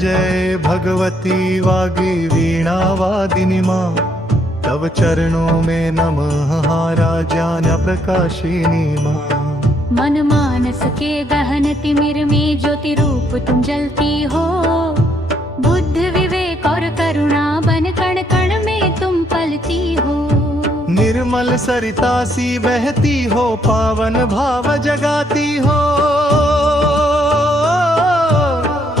जय भगवती वागे वीणा वादिनी माँ, तव चरणों में नमः राजान प्रकाशिनी माँ। मन मानस के गहन तिमिर में ज्योति रूप तुम जलती हो, बुद्ध विवेक और करुणा बन कण कण में तुम पलती हो। निर्मल सरिता सी बहती हो, पावन भाव जगाती हो।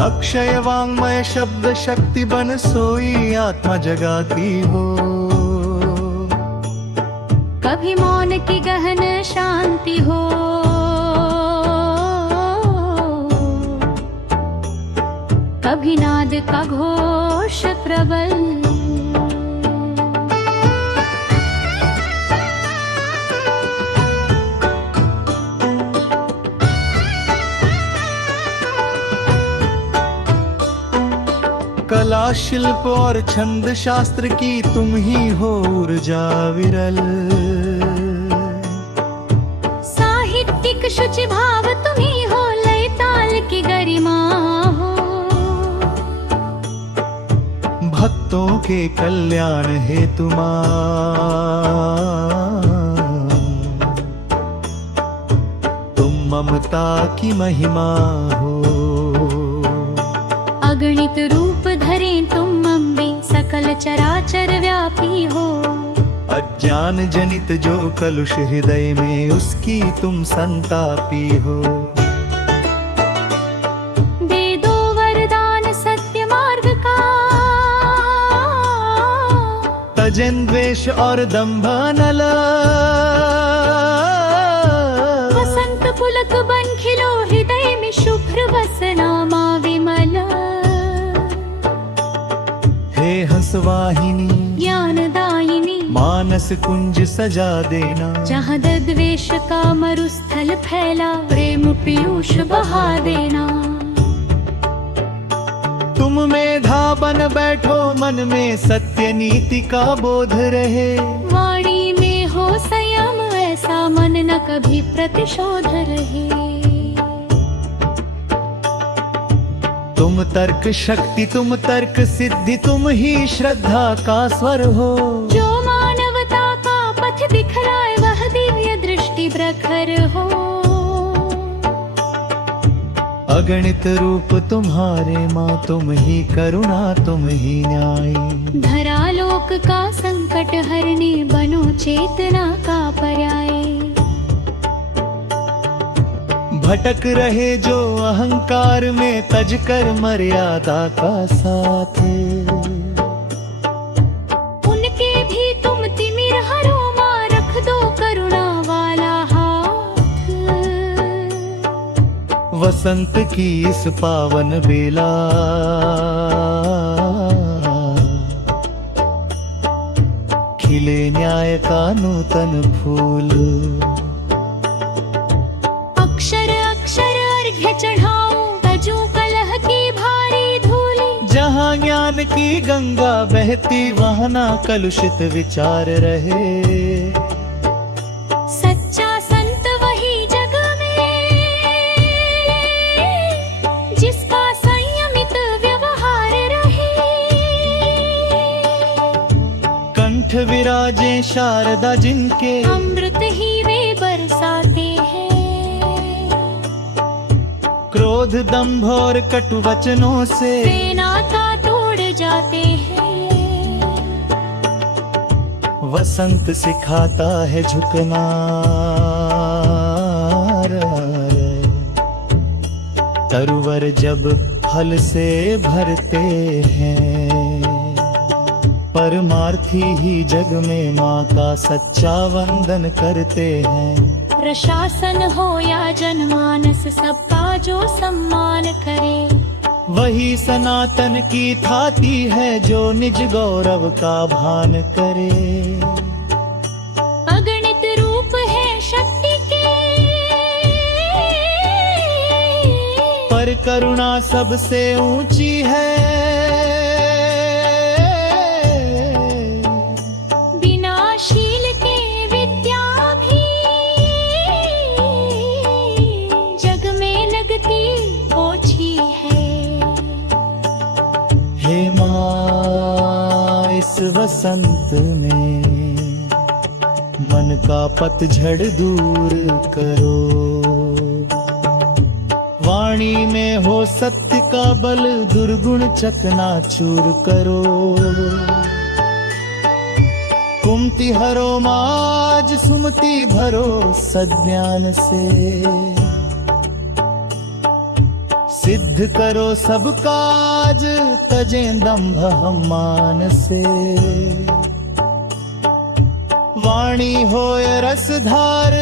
अक्षय वांग्मय शब्द शक्ति बन सोई आत्मा जगाती हो। कभी मौन की गहन शांति हो, कभी नाद का घोष प्रबल। कला शिल्प और छंद शास्त्र की तुम ही हो ऊर्जा विरल। साहित्यिक शुचि भाव तुम ही हो, लय ताल की गरिमा हो। भक्तों के कल्याण हेतु मां, तुम ममता की महिमा हो। अगणित रूप धरे तुम अम्बे, सकल चराचर व्यापी हो। अज्ञान जनित जो कलुष हृदय में, उसकी तुम संतापी हो। दे दो वरदान सत्य मार्ग का, तजन द्वेष और दंभ नल। वसंत पुलक बन खिलो हृदय में, शुभ्र बसना माँ विमल। हे हंसवाहिनी ज्ञानदायिनी, मानस कुंज सजा देना। जहाँ द्वेष का मरुस्थल फैला, प्रेम पीयूष बहा देना। तुम मेधा बन बैठो, मन में सत्य नीति का बोध रहे। वाणी में हो संयम, ऐसा मन न कभी प्रतिशोध रहे। तुम तर्क शक्ति, तुम तर्क सिद्धि, तुम ही श्रद्धा का स्वर हो। जो मानवता का पथ दिखलाए, वह दिव्य दृष्टि प्रखर हो। अगणित रूप तुम्हारे माँ, तुम ही करुणा, तुम ही न्याय। धरालोक का संकट हरने, बनो चेतना का पर्याय। भटक रहे जो अहंकार में, तज कर मर्यादा का साथ। उनके भी तुम तिमिर हरो माँ, रख दो करुणा वाला हाथ। वसंत की इस पावन बेला, खिले न्याय का नूतन फूल। चढ़ाऊं तजू कलह की भारी धूली। जहाँ ज्ञान की गंगा बहती, वहाँ ना कलुषित विचार रहे। सच्चा संत वही जग में, जिसका संयमित व्यवहार रहे। कंठ विराजे शारदा, जिनके अमृत ही वे बरसाते हैं। क्रोध दंभ और कटु वचनों से, वे नाता तोड़ जाते हैं। वसंत सिखाता है झुकना। तरुवर जब फल से भरते हैं, परमार्थी ही जग में माँ का सच्चा वंदन करते हैं। प्रशासन हो या जनमानस, सबका जो सम्मान करे। वही सनातन की थाती है, जो निज गौरव का भान करे। अगणित रूप है शक्ति के, पर करुणा सबसे ऊंची है। विनाशील के विद्या भी, जग में लगती ओछी है। बसंत में मन का पतझड़ दूर करो। वाणी में हो सत्य का बल, दुर्गुण चकनाचूर करो। कुमति हरो माज, सुमति भरो सद्ज्ञान से। सिद्ध करो सब काज, तजे दंभ हम मान से। वाणी होय रसधार,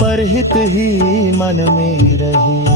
परहित ही मन में रहे।